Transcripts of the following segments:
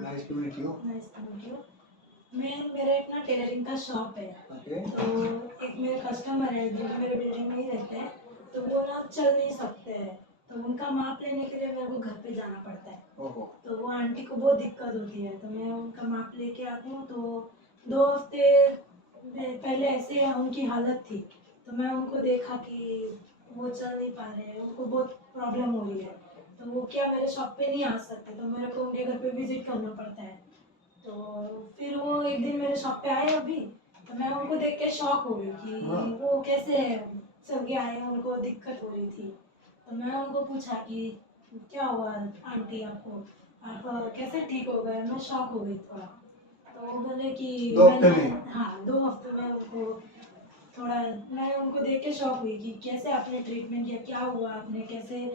Nice to meet you. Nice to meet you. मेरा एक ना टेलरिंग का शॉप है। ओके। तो एक मेरे कस्टमर है जो मेरे बिल्डिंग में ही रहते हैं, तो वो ना चल नहीं सकते हैं, तो उनका माप लेने के लिए मेरे को घर पे जाना पड़ता है। ओहो। तो वो आंटी को बहुत दिक्कत होती है, तो मैं उनका माप लेके आती हूँ। तो 2 हफ्ते पहले ऐसे उनकी हालत थी, तो मैं उनको देखा कि वो चल नहीं पा रहे हैं, उनको बहुत प्रॉब्लम हो रही है, तो वो क्या मेरे शॉप पे नहीं आ सकते, तो मेरे को उनके घर पे विजिट करना पड़ता है। तो फिर वो एक दिन मेरे शॉप पे आए अभी, तो मैं उनको देख के शॉक हो गई कि हाँ। वो कैसे चल के आए, उनको दिक्कत हो रही थी। तो मैं उनको पूछा कि क्या हुआ आंटी आपको, आप कैसे ठीक हो गए। मैं शॉक हो गई थोड़ा। तो वो बोले कि 2 हफ्ते मैंने, में? हाँ 2 हफ्ते में उनको थोड़ा, मैं उनको देख के शॉक हुई कि कैसे आपने ट्रीटमेंट किया, क्या हुआ, आपने कैसे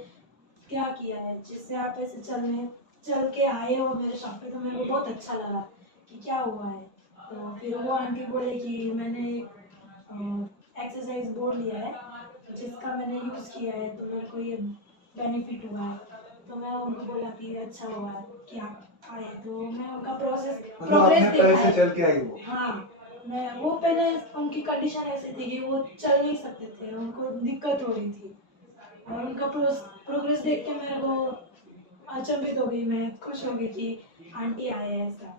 क्या किया है जिससे आप ऐसे चल के आए हो मेरे शॉप पे। तो मेरे को बहुत अच्छा लगा कि क्या हुआ है। तो फिर वो आंटी बोले कि मैंने एक्सरसाइज बोर्ड लिया है, जिसका मैंने यूज़ किया है, तो मेरे को ये बेनिफिट हुआ है। तो मैं उनको बोला कि अच्छा हुआ कि आप आए, तो मैं उनका मतलब प्रोग्रेस आपने देखा पहले से है। चल के आई वो? हाँ, मैं वो पहले उनकी कंडीशन ऐसी थी कि वो चल नहीं सकते थे, उनको दिक्कत हो रही थी, और उनका प्रोग्रेस देख के मेरे को अचंभित हो गई, मैं खुश हो गई कि आंटी आए हैं ऐसा।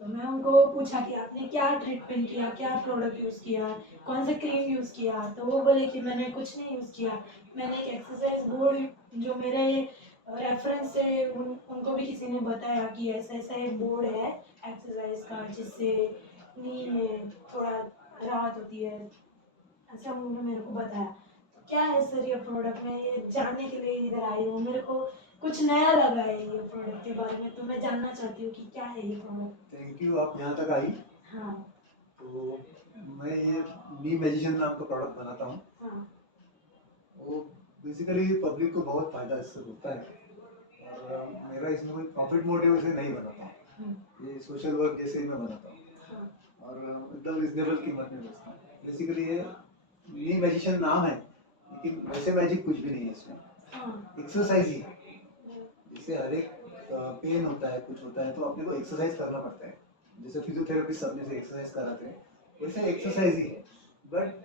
तो मैं उनको पूछा कि आपने क्या ट्रीटमेंट किया, क्या प्रोडक्ट यूज़ किया, कौन सा क्रीम यूज़ किया। तो वो बोले कि मैंने कुछ नहीं यूज़ किया, मैंने एक एक्सरसाइज बोर्ड जो मेरे रेफरेंस से उनको भी किसी ने बताया कि ऐसा ऐसा एक बोर्ड है एक्सरसाइज का, जिससे नी में थोड़ा राहत होती है, ऐसा उन्होंने मेरे को बताया। तो क्या है सर ये प्रोडक्ट, मैं ये जानने के लिए इधर आई हूँ, मेरे को कुछ नया लगा है ये प्रोडक्ट के बारे में, तो मैं जानना चाहती हूँ कि क्या है ये प्रोडक्ट। थैंक यू, आप यहाँ तक आई। हाँ। तो मैं ये नी मैजिशियन नाम का प्रोडक्ट बनाता हूँ। हाँ। वो बेसिकली पब्लिक को बहुत फायदा इससे होता है, और मेरा इसमें कोई प्रॉफिट मोटिव से नहीं बनाता हूँ, ये सोशल वर्क जैसे ही मैं बनाता हूँ, हाँ। और एकदम रिजनेबल कीमत में बेचता हूँ। बेसिकली ये नी मैजिशियन नाम है, लेकिन वैसे मैजिक कुछ भी नहीं है इसमें। हाँ। एक्सरसाइज ही है। जैसे हर एक पेन होता है, कुछ होता है, तो अपने को एक्सरसाइज करना पड़ता है। जैसे फिजियोथेरेपिस्ट अपने से एक्सरसाइज कराते हैं, वैसे एक्सरसाइज ही है। बट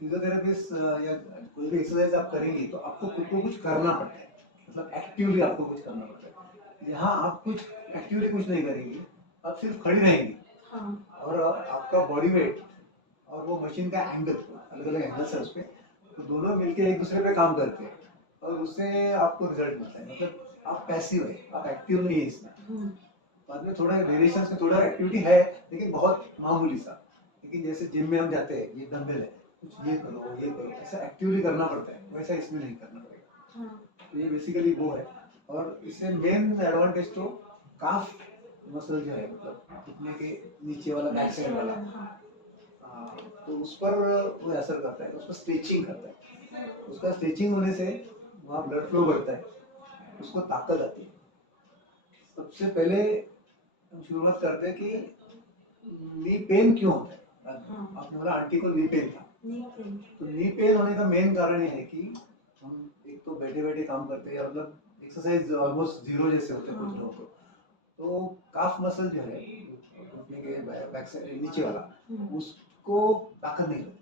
फिजियोथेरेपिस्ट या कोई भी एक्सरसाइज आप करेंगे तो आपको खुद को कुछ करना पड़ता है, मतलब एक्टिवली आपको कुछ करना पड़ता है। यहाँ आप कुछ एक्टिवली कुछ नहीं करेंगे, आप सिर्फ खड़ी रहेंगी। हाँ। और आपका बॉडी वेट और वो मशीन का एंगल, अलग अलग एंगल्स है उस पर, तो दोनों मिलके एक दूसरे पे काम करते हैं, और उससे आपको रिजल्ट मिलता है। मतलब आप पैसिव है, आप एक्टिव नहीं है इसमें। बाद में थोड़ा वेरिएशन में थोड़ा एक्टिविटी है, लेकिन बहुत मामूली सा। लेकिन जैसे जिम में हम जाते हैं, ये डंबल है, कुछ ये करो, ऐसा एक्टिवली करना पड़ता है, वैसा इसमें नहीं करना पड़ेगा। तो ये बेसिकली वो है। और इसमें मेन एडवांटेज तो काफ मसल जो है, मतलब घुटने के नीचे वाला, बैक साइड वाला, तो उस पर वो असर करता है, उस पर स्ट्रेचिंग करता है। उसका स्ट्रेचिंग होने से वहाँ ब्लड फ्लो बढ़ता है, उसको ताकत आती है। सबसे पहले हम शुरुआत करते हैं कि नी पेन क्यों होता है। आपने बोला आंटी को नी पेन था, तो नी पेन होने का मेन कारण ये है कि हम एक तो बैठे बैठे काम करते हैं, मतलब एक्सरसाइज ऑलमोस्ट जीरो जैसे होते हैं कुछ लोगों को, तो काफ मसल जो है घुटने के बैक साइड नीचे वाला, उसको ताकत नहीं देते।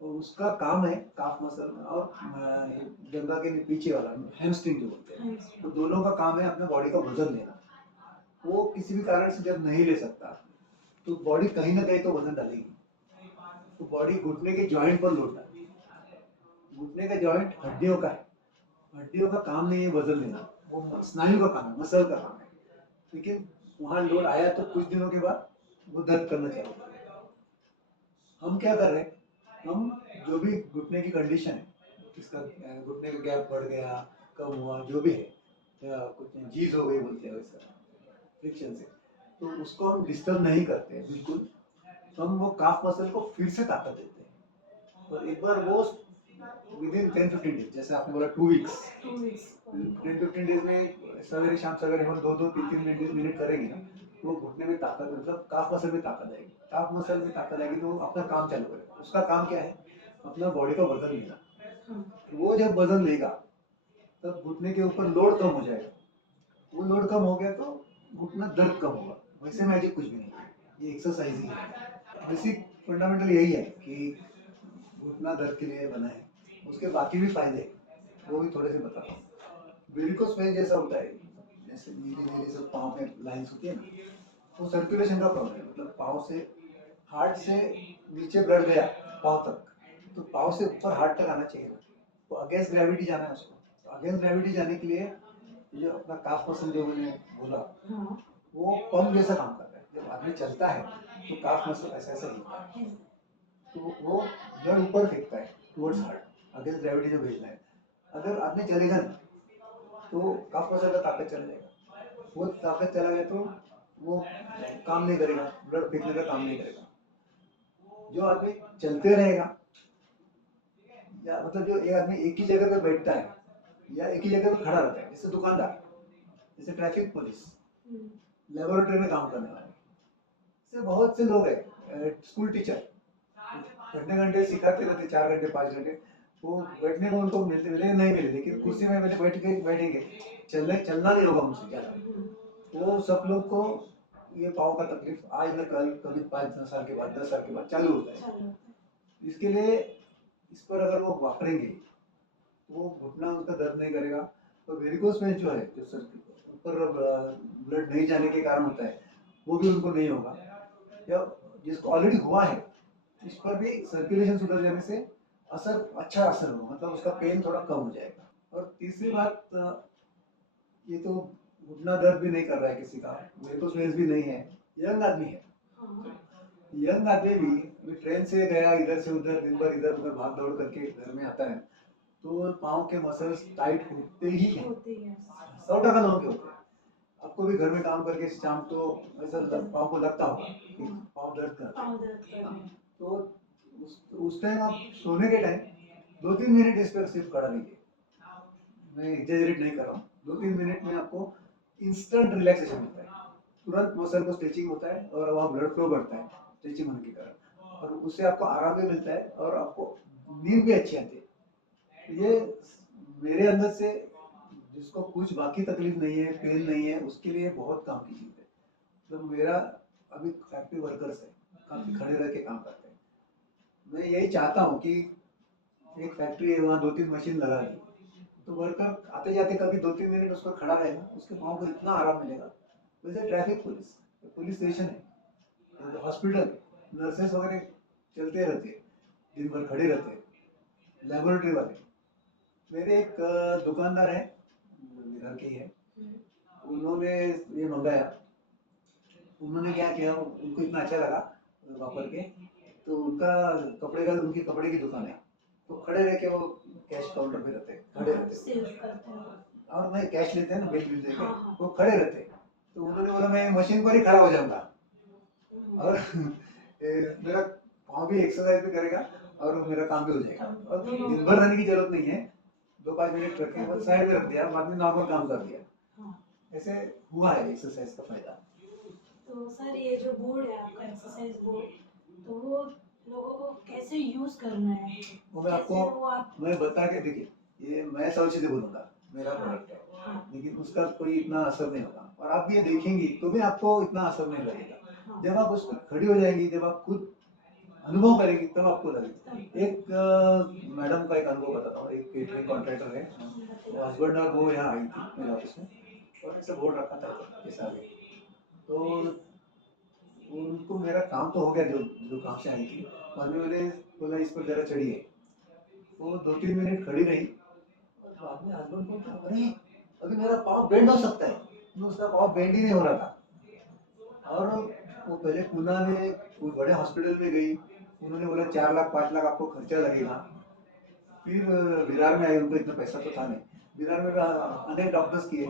तो उसका काम है काफ मसल में, और जंगा के पीछे वाला हैमस्ट्रिंग जो बोलते हैं, तो दोनों का काम है अपने बॉडी का वजन लेना। वो किसी भी कारण से जब नहीं ले सकता, तो बॉडी कहीं ना कहीं तो वजन डालेगी, तो बॉडी घुटने के जॉइंट पर लोड डालेगी। घुटने का जॉइंट हड्डियों का है, हड्डियों का काम नहीं है वजन लेना, वो स्नायु का काम है, मसल का काम है। लेकिन वहां लोड आया तो कुछ दिनों के बाद वो दर्द करना चालू कर देगा। हम क्या कर रहे हैं, हम जो भी घुटने की कंडीशन है, इसका घुटने का गैप बढ़ गया, कम हुआ, जो भी है, या कुछ जीज हो गई बोलते हैं वैसा, फ्रिक्शन से, तो उसको हम डिस्टर्ब नहीं करते हैं बिल्कुल। हम वो काफ मसल को फिर से ताकत देते हैं। तो एक बार वो विद इन 10-15 डेज, जैसे आपने बोला 2 वीक्स, 10-15 डेज में सवेरे शाम सवेरे हम 2-3 मिनट करेंगे ना, तो वो घुटने में ताकत, मतलब काफ मसल में ताकत आएगी। काफ मसल में ताकत आएगी तो वो अपना काम चालू करेगा। उसका काम क्या है, अपना बॉडी का वजन लेना। वो जब वजन लेगा तब घुटने के ऊपर लोड कम हो जाएगा। वो लोड कम हो गया तो उतना दर्द कम होगा। वैसे मैजिक कुछ भी नहीं है, ये एक्सरसाइज ही है। बेसिक फंडामेंटल यही है कि घुटना दर्द के लिए बना है, उसके बाकी भी फायदे हैं, वो भी थोड़े से बताता हूँ। वेरिकोस वेन जैसा होता है, जैसे नीली नीली सब पाँव में लाइन्स होती है ना, वो सर्कुलेशन का प्रॉब्लम है। मतलब पाँव से हार्ट से नीचे ब्लड गया पाँव तक, तो पाँव से ऊपर हार्ट तक आना चाहिए ना, तो अगेंस्ट ग्रेविटी जाना है उसको। तो अगेंस्ट ग्रेविटी जाने के लिए ये जो अपना काफ मसल जो मैंने बोला, हाँ। वो पंप जैसा काम करता है। जब आदमी चलता है तो काफ मसल ऐसा ऐसा हिलता है, तो वो ब्लड ऊपर फेंकता है टुवर्ड्स हार्ट, अगेंस्ट ग्रेविटी जो भेजना है। अगर आदमी चलेगा नहीं तो काफ मसल का ताकत चला जाएगा, वो ताकत चला गया तो वो काम नहीं करेगा, ब्लड फेंकने का काम नहीं करेगा। जो आदमी चलते रहेगा, या मतलब जो एक आदमी एक ही जगह पे बैठता है या एक ही जगह पे खड़ा रहता है, जैसे दुकानदार, जैसे ट्रैफिक पुलिस, लेबोरेटरी में काम करने वाले, ऐसे बहुत से लोग हैं, स्कूल टीचर घंटे घंटे सिखाते रहते, 4 घंटे 5 घंटे, वो बैठने को उनको मिलते मिले नहीं मिले, लेकिन कुर्सी में मैंने बैठेंगे, चलना नहीं होगा मुझसे ज़्यादा। वो सब लोग को ये पाँव का तकलीफ आज न कल, कभी 5 साल के बाद 10 साल के बाद चालू होता है। इसके लिए इस पर अगर वो वापरेंगे तो वो घुटना उनका दर्द नहीं करेगा। तो वेरिकोस वेन जो है, जो सर ऊपर ब्लड नहीं जाने के कारण होता है, वो भी उनको नहीं होगा। या जिसको ऑलरेडी हुआ है इस पर भी सर्कुलेशन सुधर जाने से अच्छा असर होगा, मतलब उसका पेन थोड़ा कम हो जाएगा। और तीसरी बात, ये तो घुटना दर्द भी नहीं कर रहा है किसी का, वेरिकोस वेन्स भी नहीं है, यंग आदमी है। यंग आदमी भी ट्रेन से गया इधर से उधर, दिन भर इधर उधर भाग दौड़ करके घर में आता है, तो पाँव के मसल्स टाइट होते ही हैं, 100% लोगों के होते हैं। आपको भी घर में काम करके शाम तो ऐसा पाँव को लगता होगा कि पाँव दर्द करता है, तो उस टाइम आप सोने के टाइम 2-3 मिनट इस पर सिर्फ खड़ा रहिए, मैं एग्जेजरेट नहीं कर रहा हूँ, 2-3 मिनट में आपको इंस्टेंट रिलैक्सेशन मिलता है, तुरंत मसल को स्ट्रेचिंग होता है और वहाँ ब्लड फ्लो बढ़ता है स्ट्रेचिंग होने के कारण, और उससे आपको आराम भी मिलता है और आपको नींद भी अच्छी आती है। ये मेरे अंदर से, जिसको कुछ बाकी तकलीफ नहीं है, पेन नहीं है, उसके लिए बहुत काम की चीज़ है। तो मेरा अभी फैक्ट्री वर्कर्स है, काफ़ी खड़े रह के काम करते हैं। मैं यही चाहता हूँ कि एक फैक्ट्री है, वहाँ 2-3 मशीन लगा दी, तो वर्कर आते जाते कभी 2-3 मिनट उस पर खड़ा रहेगा, उसके पाँव को इतना आराम मिलेगा। वैसे ट्रैफिक पुलिस, पुलिस स्टेशन है, हॉस्पिटल, नर्सेस वगैरह चलते रहते हैं, दिन भर खड़े रहते हैं, लेबोरेटरी वाले। मेरे एक दुकानदार है, घर के ही है, उन्होंने ये मंगाया, उन्होंने क्या किया, उनको इतना अच्छा लगा वापर के, तो उनकी कपड़े की दुकान है, तो खड़े रह के वो कैश काउंटर पे रहते, खड़े रहते, और मैं कैश लेते हैं ना, बिल देके, वो खड़े रहते। तो उन्होंने बोला मैं मशीन पर ही खड़ा हो जाऊंगा, और मेरा पाँव भी एक्सरसाइज भी करेगा और मेरा काम भी हो जाएगा, और दिन भर रहने की जरूरत नहीं है, 2-5 मिनट रखे बस साइड में रख दिया, बाद में नॉर्मल काम कर दिया। ऐसे हुआ है एक्सरसाइज का फायदा। तो सर ये जो बोर्ड है आपका, एक्सरसाइज बोर्ड, तो वो लोगों को कैसे यूज करना है, वो मैं आपको मैं बता के, देखिए ये मैं सब चीजें बोलूंगा, मेरा प्रोडक्ट है, लेकिन उसका कोई इतना असर नहीं होगा, और आप ये देखेंगी तो भी आपको इतना असर नहीं लगेगा। जब आप उस पर खड़ी हो जाएंगी, जब आप खुद अनुभव करेंगी तब आपको लगेगा। एक मैडम का एक अनुभव बताता हूँ, एक केटरिंग कॉन्ट्रैक्टर है, वो हस्बैंड और वो यहाँ आई थी मेरे ऑफिस में, और ऐसे बोर्ड रखा था ऐसा आगे, तो उनको मेरा काम तो हो गया, जो काम से आई थी, बाद में मैंने बोला इस पर जरा चढ़िए, वो 2-3 मिनट खड़ी रही, और बाद में हस्बैंड को क्या, अरे अभी मेरा पाँव बेंड हो सकता है, तो उसका पाँव बेंड ही नहीं हो रहा था। और वो पहले पूना में कोई बड़े हॉस्पिटल में गई, उन्होंने बोला 4 लाख 5 लाख आपको खर्चा लगेगा। फिर विरार में आई, उनको इतना पैसा तो था नहीं, विरार में अनेक डॉक्टर्स किए,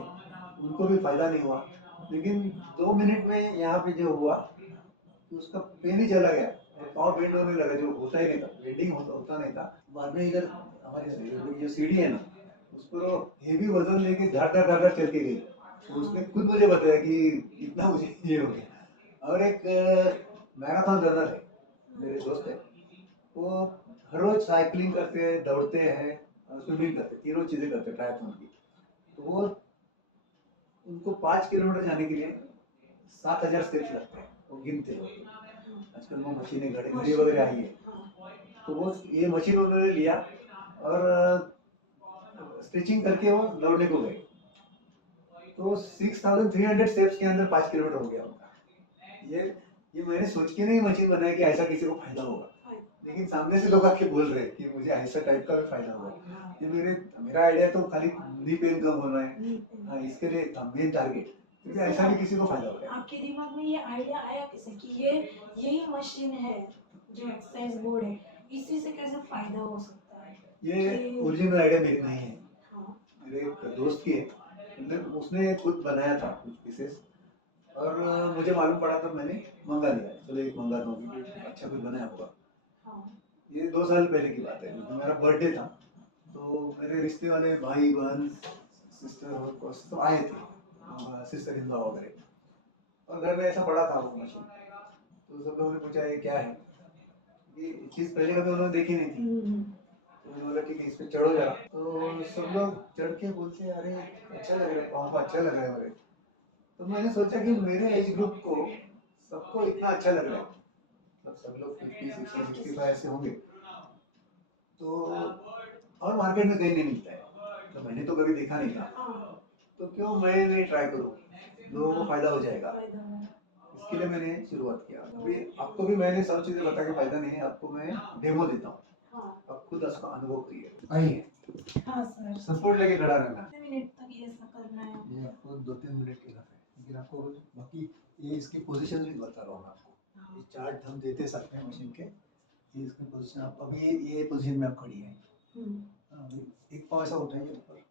उनको भी फायदा नहीं हुआ, लेकिन 2 मिनट में यहाँ पे जो हुआ, तो उसका पेन ही चला गया, पाँव बेंड होने लगा, जो होता ही नहीं था, बेंडिंग होता नहीं था। बाद में इधर हमारी जो सीढ़ी है ना, उस पर वो हेवी वजन लेके झाड़ चल के गई, तो उसने खुद मुझे बताया कि इतना मुझे ये हो गया। और एक मैराथन रनर है, मेरे दोस्त है, वो हर रोज साइकिलिंग करते हैं, दौड़ते हैं, स्विमिंग करते हैं, तीनों चीजें करते हैं ट्रायथलॉन की। तो वो उनको 5 किलोमीटर जाने के लिए 7,000 स्टेप्स लगते हैं, वो गिनते हो। आजकल वो मशीनें घड़ी वगैरह आई है, तो वो ये मशीन उन्होंने लिया और स्ट्रेचिंग करके वो दौड़ने को गए, तो 6,300 स्टेप्स के अंदर 5 किलोमीटर हो गया उनका। ये मैंने सोच के नहीं मशीन बनाई कि ऐसा किसी को फायदा होगा, लेकिन सामने से लोग आके बोल रहे हैं कि मुझे ऐसा टाइप का भी फायदा होगा। ये मेरा आइडिया तो खाली नी पेन कम होना है, हाँ, इसके लिए मेन टारगेट, क्योंकि ऐसा भी किसी को फायदा होगा। आपके दिमाग में ये आइडिया आया कैसे कि ये यही मशीन है जो एक्सरसाइज बोर्ड है, इसी से कैसे फायदा हो सकता है? ये ओरिजिनल आइडिया मेरी नहीं है, हाँ। मेरे एक दोस्त की है, मतलब उसने खुद बनाया था कुछ पीसेस, और मुझे मालूम पड़ा तो मैंने मंगा लिया, चलो एक मंगा दो, अच्छा कुछ बनाया होगा। हाँ। ये 2 साल पहले की बात है, तो मेरा बर्थडे था, तो मेरे रिश्ते वाले भाई बहन सिस्टर और सब आए थे, सिस्टर इन लॉ वगैरह, और घर में ऐसा पड़ा था वो मशीन, तो सब लोगों ने पूछा ये क्या है, ये चीज़ पहले कभी उन्होंने देखी नहीं थी, तो मैंने बोला ठीक है इस पे चढ़ो जरा, तो सब लोग चढ़ के बोलते अरे अच्छा लग रहा है, पाँव को अच्छा लग रहा है मेरे। तो मैंने सोचा कि मेरे एज ग्रुप को सबको इतना अच्छा लग रहा है, मतलब सब लोग 50, 60, 65 ऐसे होंगे, तो और मार्केट में कहीं नहीं मिलता है, तो मैंने तो कभी देखा नहीं था, तो क्यों मैं नहीं ट्राई करूँ, लोगों को फायदा हो जाएगा, इसके लिए मैंने शुरुआत किया। अभी आपको भी मैंने सब चीज़ें बता के फायदा नहीं है, आपको मैं डेमो देता हूँ, आप खुद उसका अनुभव करिए। आइए। हाँ सर। सपोर्ट लेके खड़ा रहना। कितने मिनट तक ये ऐसा करना है? ये आपको 2-3 मिनट के लिए है, लेकिन आपको बाकी ये इसकी पोजीशन भी बता रहा हूँ मैं आपको, ये चार्ट हम देते सकते हैं मशीन के, ये इसकी पोजीशन, आप अभी ये पोजीशन में आप खड़ी हैं, अभी एक पाँव ऐसा उठाइए ऊपर,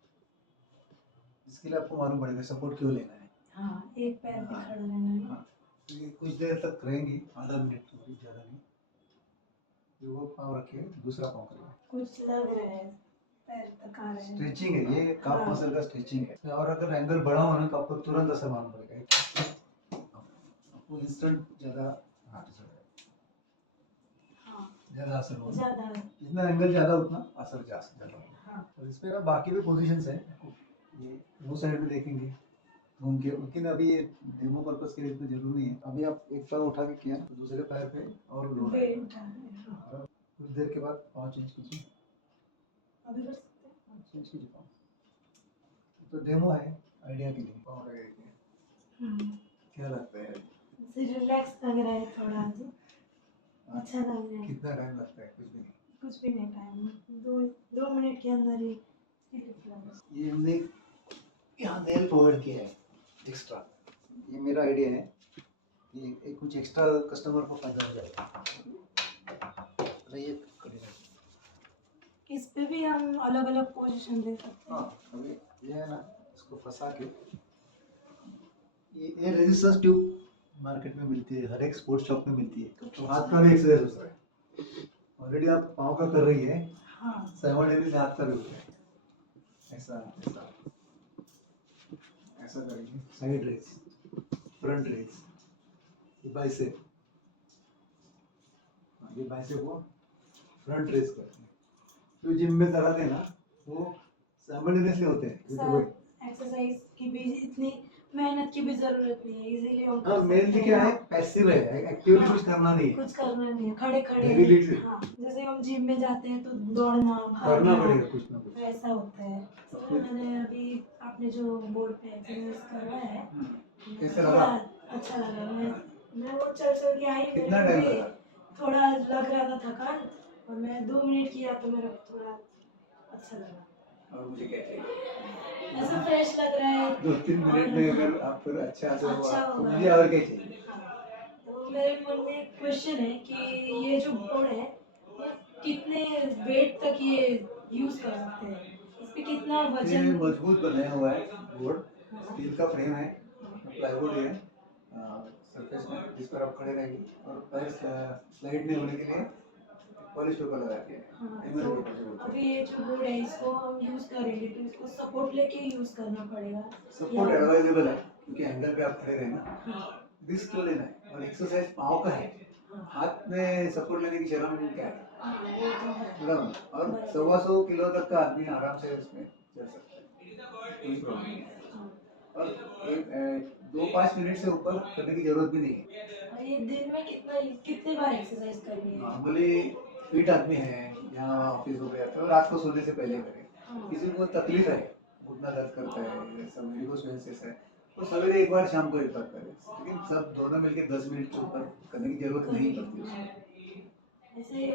इसके लिए आपको मालूम पड़ेगा सपोर्ट क्यों लेना है। हाँ, एक पैर पे खड़ा रहना है। हाँ, तो ये कुछ देर तक रहेंगी, आधा मिनट थोड़ी ज़्यादा नहीं, ये वो पाँव रखिए, दूसरा पाँव करिए, कुछ लग रहा है, पैर तक आ रहे हैं। स्ट्रेचिंग है, ये काफ मसल का स्ट्रेचिंग है, और अगर एंगल बड़ा होना तो आपको तुरंत असर मालूम पड़ेगा, आपको इंस्टेंट ज़्यादा ज़्यादा असर होगा, ज़्यादा जितना एंगल ज़्यादा उतना असर ज़्यादा होगा। और इस पे ना बाकी भी पोजीशंस हैं, ये वो साइड में देखेंगे घूम के, लेकिन अभी ये डेमो पर्पस के लिए इतना जरूरी नहीं है। अभी आप एक पैर उठा के किया तो दूसरे पैर पे और लोड आएगा, और कुछ देर के बाद पाँव चेंज कीजिए, अभी कर सकते हैं? चेंज कीजिए पाँव, तो डेमो है आइडिया के लिए, पाँव लगाइए, क्या लगता है? रिलैक्स लग रहा है थोड़ा जी, अच्छा लग रहा है। कितना टाइम लगता है? कुछ भी नहीं, टाइम, 2 मिनट के अंदर ही ये हमने यहाँ नेल प्रोवाइड किया है एक्स्ट्रा, ये मेरा आइडिया है, ये कुछ एक्स्ट्रा कस्टमर को फायदा हो जाएगा। रहिए खड़े रहिए। इस पे भी हम अलग अलग पोजीशन दे सकते हैं। हाँ, अभी ये है ना, इसको फंसा के, ये रेजिस्टेंस ट्यूब मार्केट में मिलती है, हर एक स्पोर्ट्स शॉप में मिलती है, तो हाथ का भी एक्सरसाइज होता है। ऑलरेडी आप पाँव का कर रही है, हाँ, साइमल्टेनियसली हाथ का भी होता है, ऐसा ऐसा ऐसा करेंगे, साइड रेस, फ्रंट रेस, ये बाइसेप को फ्रंट रेस करते हैं, जो जिम में कराते हैं ना वो साइमल्टेनियसली होते हैं। सर एक्सरसाइज की भी इतनी मेहनत की भी जरूरत नहीं है, इजीली हम हाँ, मेनली क्या है, पैसिव है, एक्टिवली कुछ करना नहीं है, कुछ करना नहीं है, खड़े खड़े Daily हाँ, जैसे हम जिम में जाते हैं तो दौड़ना करना भागना पड़ेगा कुछ ना कुछ। ऐसा होता है। तो मैंने अभी आपने जो बोर्ड पे एक्सरसाइज करवाया है, कैसे थोड़ा लगा? अच्छा लगा। मैं वो चल चल के आई, कितना मेरे टाइम को भी लगा? थोड़ा लग रहा था थकान, और मैं 2 मिनट किया तो मेरे को थोड़ा अच्छा लगा। और मुझे क्या चाहिए? ऐसा फ्रेश लग रहा है। 2-3 मिनट में अगर आपको अच्छा से अच्छा हुआ तो होगा। मुझे और क्या चाहिए? तो मेरे मन में एक क्वेश्चन है कि ये जो बोर्ड है ये कितने वेट तक ये यूज कर सकते हैं, इस पे कितना ये वजन? मजबूत बनाया हुआ है बोर्ड, स्टील का फ्रेम है, प्लाईवुड है सरफेस में, जिस पर आप खड़े रहेंगे, और पैर स्लाइड नहीं होने के लिए पॉलिश पेपर लगा के अभी ये जो बोर्ड है इसको हम यूज करेंगे तो इसको सपोर्ट लेके यूज करना पड़ेगा। सपोर्ट एडवाइजेबल है, क्योंकि एंगल पे आप खड़े रहे ना, रिस्क क्यों लेना है, और एक्सरसाइज पाँव का है, हाथ में सपोर्ट लेने की शर्म क्या है, बराबर। और 125 किलो तक का आदमी आराम से उसमें चल सकता है, कोई प्रॉब्लम नहीं है। और 2-5 मिनट से ऊपर करने की जरूरत भी नहीं है। और ये दिन में कितने बार एक्सरसाइज करनी है? नॉर्मली फिट आदमी है, यहाँ ऑफिस हो गया तो रात को सोने से पहले करे। हाँ। किसी को तकलीफ है, घुटना दर्द करता है, सब वेरिकोस वेन्स है, तो सवेरे एक बार शाम को एक बार करे, लेकिन सब दोनों मिलके 10 मिनट के ऊपर करने की जरूरत नहीं पड़ती उसको। ऐसे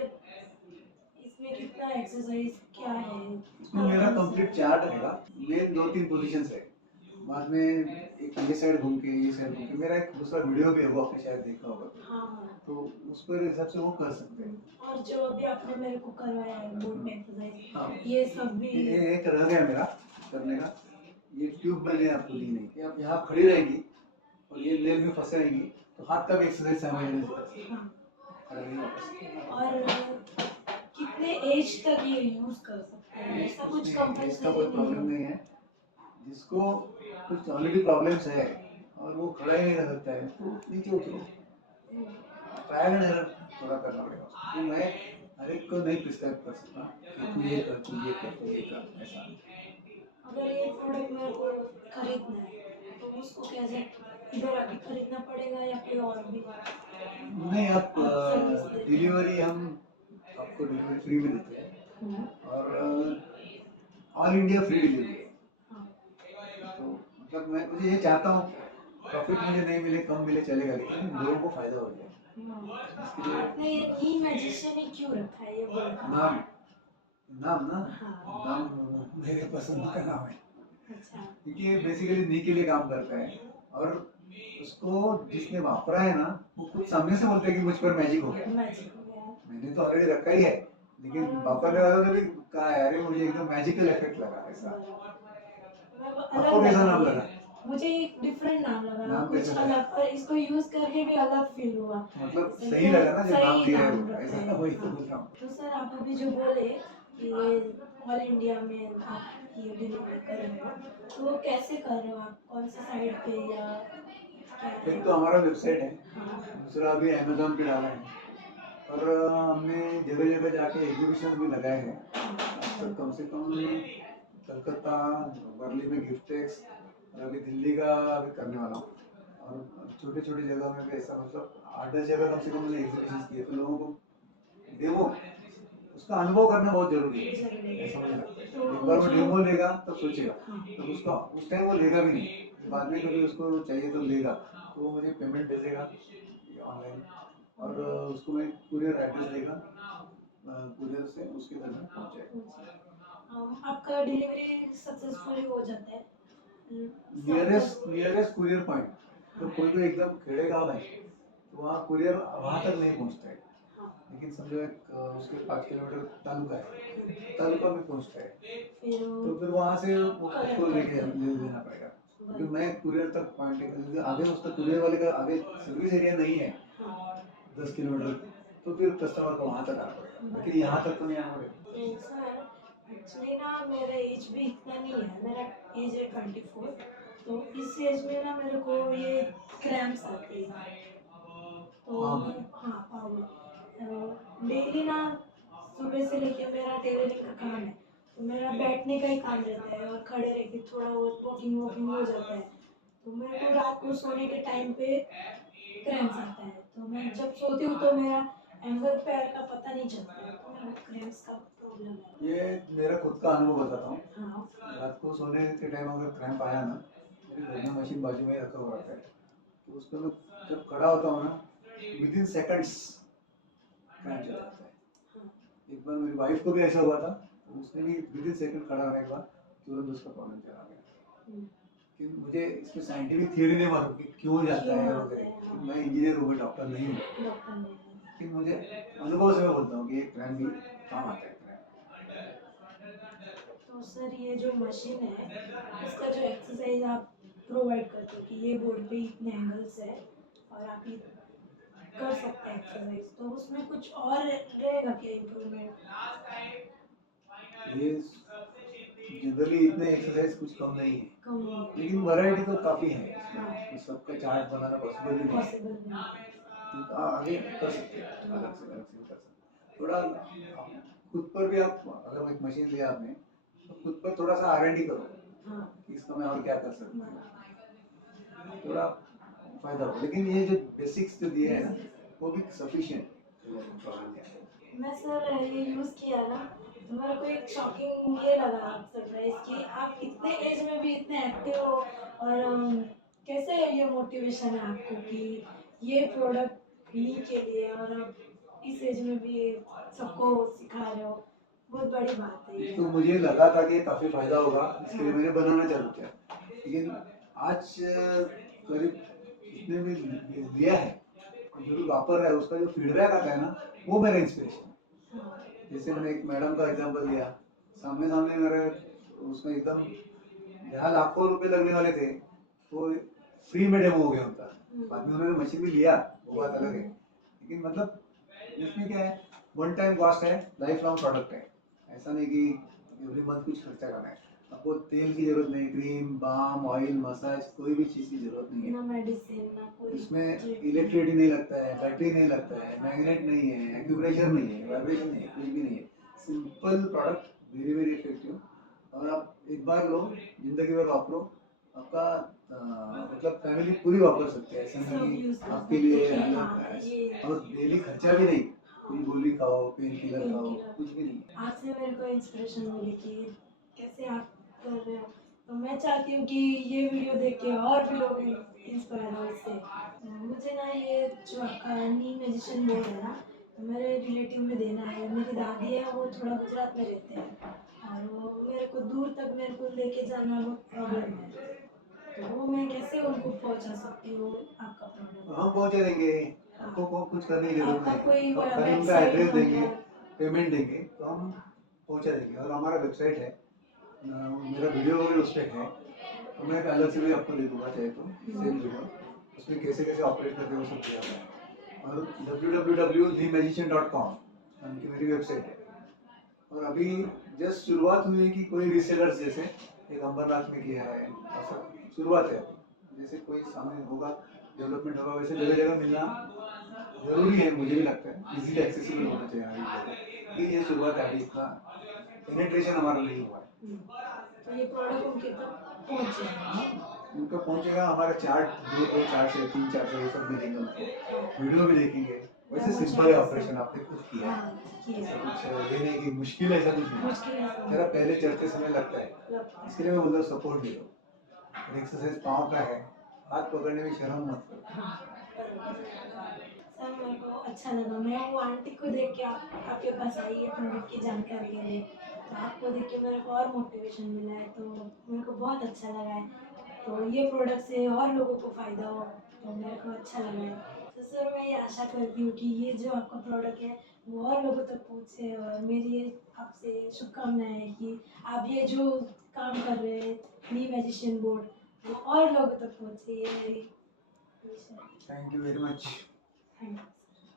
इसमें कितना एक्सरसाइज क्या है? इसमें मेरा कंप्लीट चार्ट रहेगा। मेन 2-3 पोजीशंस है, बाद में एक ये साइड घूम के ये साइड घूम के, मेरा एक दूसरा वीडियो भी होगा, आपने शायद देखा होगा, हाँ। तो उस पर हिसाब से वो कर सकते हैं। और जो अभी आपने मेरे को करवाया है बोर्ड में हाँ। एक्सरसाइज, ये सब भी ये एक रह गया मेरा करने का। ये ट्यूब मैंने आपको दी नहीं कि आप यहाँ खड़ी रहेगी और ये लेग में फंसे रहेंगी, तो हाथ का भी एक्सरसाइज साइमल्टेनियसली हाँ। करेंगे वापस। और कितने एज तक ये यूज कर सकते हैं? ऐसा कुछ इसका कोई कंपल्सरी प्रॉब्लम नहीं नहीं है। जिसको कुछ ऑलरेडी प्रॉब्लम्स है और वो खड़ा ही नहीं रह सकता है, तो नीचे उतरो, है। ट्रायल एंड एरर थोड़ा करना पड़ेगा उसको। तो मैं हर एक को नहीं प्रिस्क्राइब कर सकता कि तू ये कर, तू ये कर, तू ये कर, ऐसा नहीं। अगर ये प्रोडक्ट मेरे को खरीदना है तो उसको कैसे इधर आके खरीदना पड़ेगा या कोई और भी नहीं, आप सर्विस देते हैं? डिलीवरी हम आपको डिलीवरी फ्री में देते हैं और ऑल इंडिया फ्री डिलीवरी है। हाँ। तो मतलब मैं मुझे ये चाहता हूँ प्रॉफिट मुझे नहीं मिले, कम मिले चलेगा, लेकिन लोगों को फायदा हो जाए। इसके लिए आपने ये नी मैजिशियन ही क्यों रखा है ये बोल नाम नाम ना, हाँ। नाम मेरे पसंद का नाम है, अच्छा। क्योंकि ये बेसिकली नी के लिए काम करता है और उसको जिसने वापरा है ना, वो खुद सामने से बोलता है कि मुझ पर मैजिक हो गया। मैजिक हो गया। मैंने तो ऑलरेडी रखा ही है, लेकिन वापरने वालों ने भी कहा है, अरे मुझे एकदम मैजिकल इफेक्ट लगा ऐसा। आपको कैसा नाम लगा? मुझे एक डिफरेंट नाम लगा, नाम कुछ कैसा अलग, पर इसको यूज करके भी अलग फील हुआ। मतलब इसलिए सही लगा ना, जो नाम सही दिया है नाम वो, रखा ऐसा है। वही तो बोल रहा हूँ। तो सर आप अभी जो बोले कि ऑल इंडिया में आप ये डिलीवरी कर रहे हो, तो वो कैसे कर रहे हो आप? कौन सी साइट पे या क्या है? एक तो हमारा वेबसाइट है, हाँ। दूसरा अभी अमेजोन पे डाला है, और हमने जगह जगह जाके एग्जीबिशन भी लगाए हैं। तो कम से कम कलकत्ता, वर्ली में गिफ्टेक्स, और अभी दिल्ली का अभी करने वाला हूँ, और छोटे छोटे जगह में भी ऐसा, मतलब 8-10 जगह कम से कम मैंने एग्जीबिशन किए, तो लोगों को डेमो उसका अनुभव करना बहुत जरूरी है, ऐसा मुझे लगता है। एक बार वो डेमो लेगा तब सोचेगा, तो उसका उस टाइम वो लेगा भी नहीं, बाद में कभी उसको चाहिए तो लेगा, तो वो मुझे पेमेंट दे देगा ऑनलाइन, और उसको मैं कुरियर एड्रेस देगा, कुरियर से उसके घर में पहुंच जाएगा। आपका डिलीवरी सक्सेसफुली हो जाता है? नियरेस्ट कुरियर पॉइंट, तो कोई एकदम खेड़े गाँव है तो वहाँ कुरियर वहाँ तक नहीं पहुँचता है, लेकिन समझो एक उसके 5 किलोमीटर तालुका है, तालुका में पहुँचता है, तो फिर वहाँ से उसको लेके ले लेना पड़ेगा, क्योंकि मैं कुरियर तक पॉइंट लेकर आगे, उसका कुरियर वाले का आगे सर्विस एरिया नहीं है 10 किलोमीटर, तो फिर कस्टमर को वहाँ तक आना पड़ेगा, लेकिन यहाँ तक तो नहीं आना पड़ेगा। एक्चुअली ना मेरा एज भी इतना नहीं है, मेरा एज है 24, तो इस एज में ना मेरे को ये क्रैम्प्स आते हैं, तो हाँ पाँव डेली ना सुबह से लेके मेरा टेलरिंग का काम है, तो मेरा बैठने का ही काम रहता है और खड़े रह के थोड़ा बहुत वॉकिंग वॉकिंग हो जाता है, तो मेरे को रात को सोने के टाइम पे क्रैम्प्स आता है, तो मैं जब सोती हूँ तो मेरा एंगल पैर का पता नहीं चलता है, तो मेरे को क्रैम्प्स का प्रॉब्लम है। ये मेरा खुद का अनुभव बताता हूँ। हाँ। रात को सोने के टाइम अगर क्रैम्प आया ना, मेरे घर में मशीन बाजू में ही रखा हुआ रहता है, तो उस पर मैं जब खड़ा होता हूँ ना, विदिन सेकंड्स क्रैम्प चला जाता है। एक बार मेरी वाइफ को भी ऐसा हुआ था, तो उसने भी विदिन सेकंड खड़ा होने के बाद तुरंत उसका प्रॉब्लम चला गया। कि मुझे इसमें साइंटिफिक थियरी नहीं मालूम कि क्यों जाता है वगैरह, मैं इंजीनियर हूँ, डॉक्टर नहीं हूँ, लेकिन मुझे अनुभव से मैं बोलता हूँ कि ये क्रैम्प भी काम आता है। तो सर ये जो मशीन है, इसका जो एक्सरसाइज आप प्रोवाइड करते हो कि ये बोर्ड पे इतने एंगल्स है और आप ये कर सकते हैं एक्सरसाइज, तो उसमें कुछ और रहेगा क्या इम्प्रूवमेंट? ये जनरली इतने एक्सरसाइज कुछ कम नहीं है, कम नहीं, लेकिन वैरायटी तो काफ़ी है, तो सबका चार्ट बनाना पॉसिबल भी नहीं है, पॉसिबल नहीं। तो आगे कर सकते हैं, अलग से भी कर सकते हैं। थोड़ा खुद पर भी आप, अगर एक मशीन लिया आपने, तो खुद पर थोड़ा सा R&D करो हाँ। कि इसका मैं और क्या कर सकता हूँ। थोड़ा फायदा हो, लेकिन ये जो बेसिक्स जो दिए हैं ना वो भी सफिशिएंट। मैं सर ये यूज़ किया ना, तो मेरे को एक शॉकिंग ये लगा सरप्राइज कि आप इतने एज में भी इतने एक्टिव हो, और कैसे ये मोटिवेशन है आपको कि ये प्रोडक्ट ली के लिए, और आप इस एज में भी सबको सिखा रहे हो, बहुत बड़ी बात है ये। तो मुझे लगा था कि ये काफी फायदा होगा, इसके लिए मैंने बनाना चालू किया, लेकिन आज करीब जितने भी लिया है, जो भी वापर रहा है, उसका जो फीडबैक आता है ना, वो मेरा इंस्पिरेशन। जैसे मैंने एक मैडम का एग्जांपल लिया, सामने सामने मेरे उसमें एकदम जहाँ लाखों रुपए लगने वाले थे, तो फ्री में डेमो हो गया उनका। बाद में उन्होंने मशीन भी लिया, वो बात अलग है, लेकिन मतलब इसमें क्या है, वन टाइम कॉस्ट है, लाइफ लॉन्ग प्रोडक्ट है। ऐसा नहीं कि एवरी मंथ कुछ खर्चा करना है, आपको तेल की जरूरत नहीं, क्रीम, बाम, ऑयल, मसाज, कोई भी चीज़ की जरूरत नहीं ना है। मेडिसिन, ना कोई इसमें treatment। इलेक्ट्रिसिटी नहीं लगता है, बैटरी नहीं लगता है, मैग्नेट नहीं है, एक्यूप्रेशर नहीं है, वाइब्रेशन नहीं है, कुछ भी नहीं है। Simple product, very very effective, और आप एक बार लो, जिंदगी भर वापरो, आपका मतलब फैमिली पूरी वापर सकते हैं, ऐसा सब नहीं यूज कि कर आपके सकते लिए हैं, अलग हाँ है। ये और डेली खर्चा भी नहीं, कोई गोली खाओ, पेन किलर पेन खाओ, किलर। कुछ भी नहीं। आपसे मेरे को इंस्पिरेशन मिली कि कैसे आप कर रहे हो, तो मैं चाहती हूँ कि ये वीडियो देख के और भी लोग इंस्पायर हो इससे। मुझे ना ये जो आपका नी मैजिशियन बोर्ड है ना, तो मेरे रिलेटिव में देना है। मेरी दादी है, वो थोड़ा गुजरात में रहते हैं, और वो मेरे को दूर तक मेरे को लेके जाना बहुत प्रॉब्लम है, तो वो मैं कैसे उनको पहुंचा सकती हूँ आपका प्रोडक्ट। हम पहुंचा देंगे, आपको कुछ करने की जरूरत आपका नहीं कोई है, आप खाली उनका वेबसाइट एड्रेस देंगे, नंबर। पेमेंट देंगे, तो हम पहुंचा देंगे। और हमारा वेबसाइट है, मेरा वीडियो भी उस पर है, तो मैं अलग से भी आपको दे दूंगा चाहे तो, सेम वीडियो, उसमें कैसे कैसे ऑपरेट करते हैं वो सब दिया हुआ है। और www.themagician.com उनकी मेरी वेबसाइट है। और अभी जस्ट शुरुआत हुई है कि कोई रिसेलर्स जैसे एक अमरनाथ में किया है, ऐसा शुरुआत है। जैसे कोई सामने होगा, डेवलपमेंट होगा, वैसे जगह जगह मिलना जरूरी है, मुझे भी लगता है इजीली एक्सेसिबल होना चाहिए हर एक जगह, कि ये शुरुआत है, अभी इतना पेनिट्रेशन हमारा नहीं हुआ है। तो ये प्रोडक्ट उनके तक पहुंच जाएगा। उनका पहुंचेगा, हमारा चार्ट, दो चार्ट से 3 4 से ये सब भी देंगे उनको, वीडियो भी देखेंगे। वैसे सिंपल है ऑपरेशन, आपने खुद किया है, ऐसा कुछ ये नहीं कि मुश्किल है, ऐसा कुछ नहीं। मुश्किल है मेरा पहले चढ़ते समय लगता है, इसके लिए मैं बोलता हूँ सपोर्ट दे दो। एक्सरसाइज पाँव का है, हाथ पकड़ने में शर्म मत करो। सर मेरे को अच्छा लगा, मैं वो आंटी को देख के आपके पास आई है प्रोडक्ट की जानकारी के लिए, तो आपको देख के मेरे को और मोटिवेशन मिला है, तो मेरे को बहुत अच्छा लगा है। तो ये प्रोडक्ट से और लोगों को फ़ायदा हो, तो मेरे को अच्छा लगा है। तो सर मैं ये आशा करती हूँ कि ये जो आपका प्रोडक्ट है वो और लोगों तक पहुँचे, और मेरी ये आपसे शुभकामनाएं है कि आप ये जो काम कर रहे हैं नी मैजिशियन बोर्ड, वो और लोगों तक पहुँचे, ये मेरी विश है। Thank you very much. Thank you.